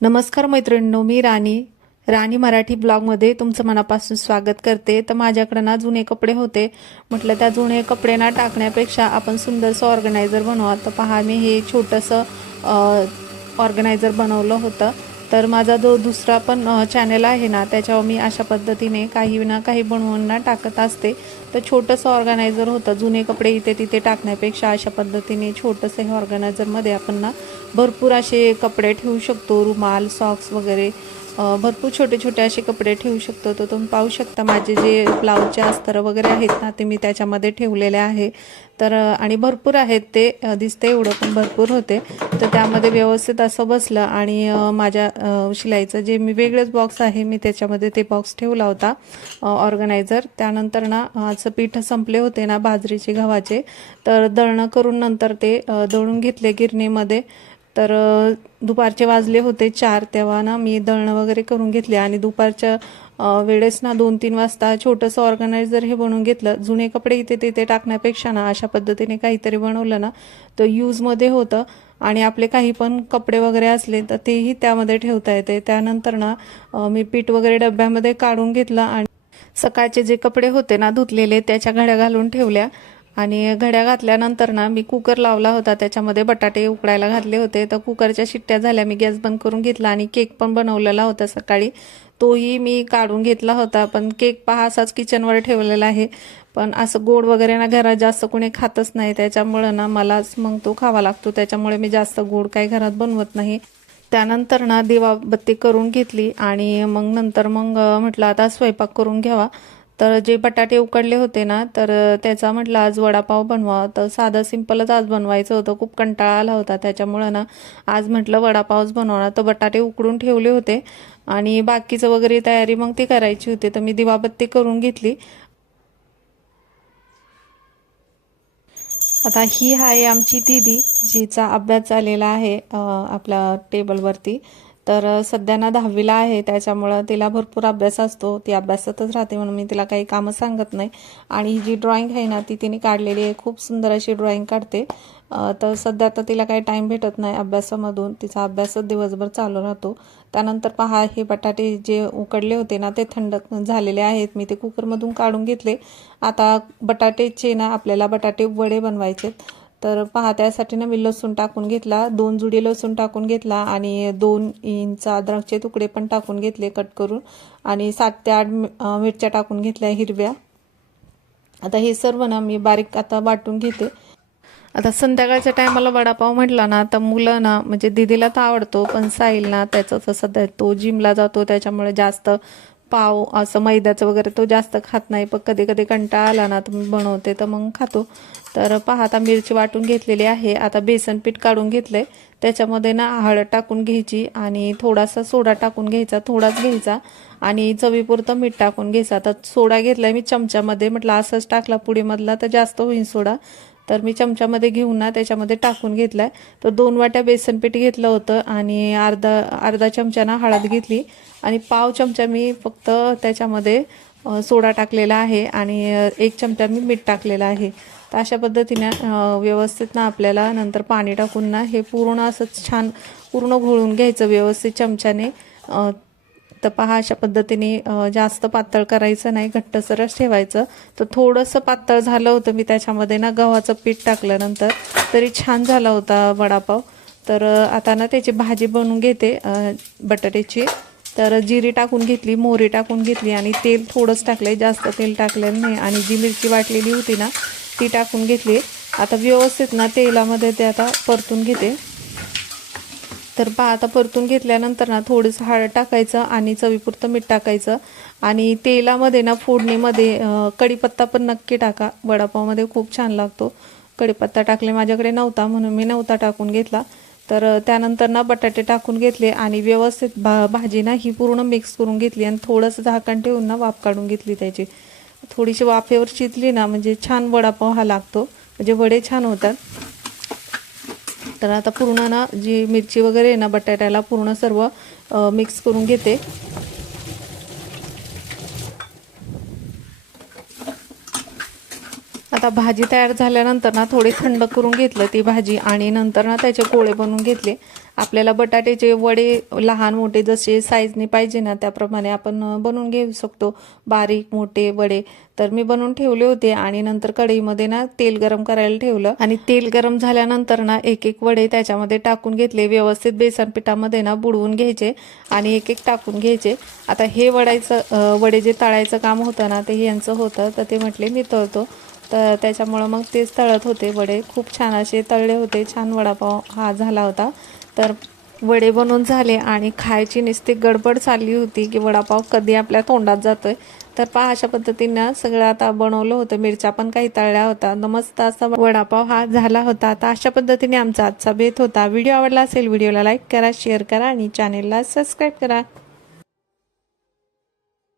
नमस्कार मैत्रिणींनो, मी राणी मराठी ब्लॉगमध्ये तुमचं मनापासून स्वागत करते। तर माझ्याकडे ना जुने कपडे होते, म्हटलं त्या जुने कपडे ना टाकण्यापेक्षा आपण सुंदरसं ऑर्गनायझर बनवा। तर पहा, मी हे छोटंसं ऑर्गनायझर बनवलं होतं। तर माझा जो दुसरा पण चॅनल आहे ना, त्याच्यावर मी अशा पद्धतीने काही ना काही बनवून ना टाकत असते। तर छोटंसं ऑर्गनायझर होतं, जुने कपडे इथे तिथे टाकण्यापेक्षा अशा पद्धतीने छोटंसं हे ऑर्गनायझरमध्ये आपण ना भरपूर असे कपडे ठेवू शकतो, रुमाल, सॉक्स वगैरे भरपूर छोटे छोटे असे कपडे ठेवू शकतो। तर तुम्ही पाहू शकता माझे जे ब्लाऊजचे अस्तर वगैरे आहेत ना, ते मी त्याच्यामध्ये ठेवलेले आहे। तर आणि भरपूर आहेत, ते दिसते एवढं पण भरपूर होते। तर त्यामध्ये व्यवस्थित असं बसलं आणि माझ्या शिलाईचं जे मी वेगळंच बॉक्स आहे, मी त्याच्यामध्ये ते बॉक्स ठेवला होता ऑर्गनायझर। त्यानंतर ना असं पीठ संपले होते ना बाजरीचे गव्हाचे, तर दळणं करून नंतर ते दळून घेतले गिरणीमध्ये। तर दुपारचे वाजले होते 4, तेव्हा ना मी दळणं वगैरे करून घेतले आणि दुपारच्या वेळेस ना 2-3 वाजता छोटंसं ऑर्गनायझर हे बनवून घेतलं। जुने कपडे इथे तिथे टाकण्यापेक्षा ना अशा पद्धतीने काहीतरी बनवलं ना तर यूजमध्ये होतं आणि आपले काही पण कपडे वगैरे असले तर तेही त्यामध्ये ठेवता येते। त्यानंतर ना मी पीठ वगैरे डब्यामध्ये काढून घेतलं आणि सकाळचे जे कपडे होते ना धुतलेले त्याच्या घड्या घालून ठेवल्या आणि घड्या घातल्यानंतर ना मी कुकर लावला होता, त्याच्यामध्ये बटाटे उकडायला घातले होते। तर कुकरच्या शिट्ट्या झाल्या, मी गॅस बंद करून घेतला आणि केक पण बनवलेला होता सकाळी, तोही मी काढून घेतला होता। पण केक पहा असाच किचनवर ठेवलेला आहे, पण असं गोड वगैरे ना घरात जास्त कोणी खातच नाही, त्याच्यामुळे ना मलाच मग तो खावा लागतो, त्याच्यामुळे मी जास्त गोड काही घरात बनवत नाही। त्यानंतर ना दिवाबत्ती करून घेतली आणि मग नंतर मग म्हटलं आता स्वयंपाक करून घ्यावा। तर जे बटाटे उकडले होते ना, तर त्याचा म्हटलं आज वडापाव बनवा। तर साधं सिंपलच आज बनवायचं होतं, खूप कंटाळा आला होता, त्याच्यामुळं ना आज म्हटलं वडापावच बनवणार। तर बटाटे उकडून ठेवले होते आणि बाकीचं वगैरे तयारी मग ती करायची होती। तर मी दिवाबत्ती करून घेतली। आता ही आहे आमची दीदी, जिचा अभ्यास झालेला आहे आपल्या टेबलवरती। तर सध्या ना 10वीला आहे, त्याच्यामुळं तिला भरपूर अभ्यास असतो, ती अभ्यासातच राहते म्हणून मी तिला काही कामं सांगत नाही। आणि ही जी ड्रॉइंग आहे ना ती तिने काढलेली आहे, खूप सुंदर अशी ड्रॉइंग काढते। तर सध्या तर तिला काही टाईम भेटत नाही अभ्यासामधून, तिचा अभ्यासच दिवसभर चालू राहतो। त्यानंतर पहा, हे बटाटे जे उकडले होते ना ते थंड झालेले आहेत, मी ते कुकरमधून काढून घेतले। आता बटाटेचे ना आपल्याला बटाटे वडे बनवायचे। तर पहा, त्यासाठी ना मी लसूण टाकून घेतला, 2 जुडी लसूण टाकून घेतला आणि 2 इंच अद्रकचे तुकडे पण टाकून घेतले कट करून आणि 7 ते 8 मिरच्या टाकून घेतल्या हिरव्या। आता हे सर्व ना मी बारीक आता वाटून घेते। आता संध्याकाळच्या टायमाला वडापाव म्हटला ना तर मुलं ना म्हणजे दीदीला तर आवडतो, पण साहिल ना त्याचं तसं तो जिमला जातो, त्याच्यामुळे जास्त पाव असं मैद्याचं वगैरे तो जास्त खात नाही। पण कधी कधी कंटाळा आला ना तर मी बनवते तर मग खातो। तर पहा, आता मिरची वाटून घेतलेली आहे। आता बेसन पीठ काढून घेतलंय, त्याच्यामध्ये ना हळद टाकून घ्यायची आणि थोडासा सोडा टाकून घ्यायचा, थोडाच घ्यायचा आणि चवीपुरतं मीठ टाकून घ्यायचं। आता सोडा घेतलाय मी चमच्यामध्ये, म्हटलं असंच टाकला पुडीमधला तर जास्त होईल सोडा, तर मी चमच्यामध्ये घेऊन ना त्याच्यामध्ये टाकून घेतलाय। तर 2 वाट्या बेसन पीठ घेतलं होतं आणि अर्धा चमचा ना हळद घेतली आणि पाव चमचा मी फक्त त्याच्यामध्ये सोडा टाकलेला आहे आणि 1 चमचा मी मीठ टाकलेलं आहे। तर अशा पद्धतीने व्यवस्थित ना आपल्याला नंतर पाणी टाकून ना हे पूर्ण असं छान पूर्ण घोळून घ्यायचं व्यवस्थित चमच्याने। तर पहा, अशा पद्धतीने जास्त पातळ करायचं नाही, घट्टसरच ठेवायचं। तर थोडंसं पातळ झालं होतं, मी त्याच्यामध्ये ना गव्हाचं पीठ टाकल्यानंतर तरी छान झाला होता वडापाव। तर आता ना त्याची भाजी बनवून घेते बटाट्याची। तर जिरी टाकून घेतली, मोहरी टाकून घेतली आणि तेल थोडंच टाकलंय, जास्त तेल टाकलेलं नाही आणि जी मिरची वाटलेली होती ना ती टाकून घेतली। आता व्यवस्थित ना तेलामध्ये ते आता परतून घेते। तर पहा, आता परतून घेतल्यानंतर ना थोडंसं हळद टाकायचं आणि चवीपुरतं मीठ टाकायचं आणि तेलामध्ये ना फोडणीमध्ये कढीपत्ता पण नक्की टाका, वडापावमध्ये खूप छान लागतो। कढीपत्ता टाकले, माझ्याकडे नव्हता म्हणून मी नव्हता टाकून घेतला। तर त्यानंतर ना बटाटे टाकून घेतले आणि व्यवस्थित भाजी ना ही पूर्ण मिक्स करून घेतली आणि थोडंसं झाकण ठेवून ना वाफ काढून घेतली त्याची। थोडीशी वाफेवर शिजली ना म्हणजे छान वडापाव हा लागतो, म्हणजे वडे छान होतात। तर आता पूर्ण ना जी मिरची वगैरे आहे ना बटाट्याला पूर्ण सर्व मिक्स करून घेते। आता भाजी तयार झाल्यानंतर ना थोडी थंड करून घेतलं ती भाजी आणि नंतर ना त्याचे गोळे बनवून घेतले। आपल्याला बटाट्याचे वडे लहान मोठे जसे साईजने पाहिजे ना त्याप्रमाणे आपण बनवून घेऊ शकतो, बारीक मोठे वडे। तर मी बनवून ठेवले होते आणि नंतर कढईमध्ये ना तेल गरम करायला ठेवलं आणि तेल गरम झाल्यानंतर ना एक एक वडे त्याच्यामध्ये टाकून घेतले। व्यवस्थित बेसन पिठामध्ये ना बुडवून घ्यायचे आणि एक एक टाकून घ्यायचे। आता हे वडे जे तळायचं काम होतं ना ते यांचं होतं, तर ते म्हटले मी तळतो, तर त्याच्यामुळं मग तेच तळत होते वडे। खूप छान असे तळले होते, छान वडापाव हा झाला होता। तर वडे बनवून झाले आणि खायची नुसती गडबड चालली होती की वडापाव कधी आपल्या तोंडात जातोय। तर पहा अशा पद्धतीनं सगळं आता बनवलं होतं, मिरच्या पण काही तळल्या होत्या, मस्त असा वडापाव हा झाला होता। आता अशा पद्धतीने आमचा आजचा बेत होता। व्हिडिओ आवडला असेल व्हिडिओला लाईक करा, शेअर करा आणि चॅनेलला सबस्क्राईब करा।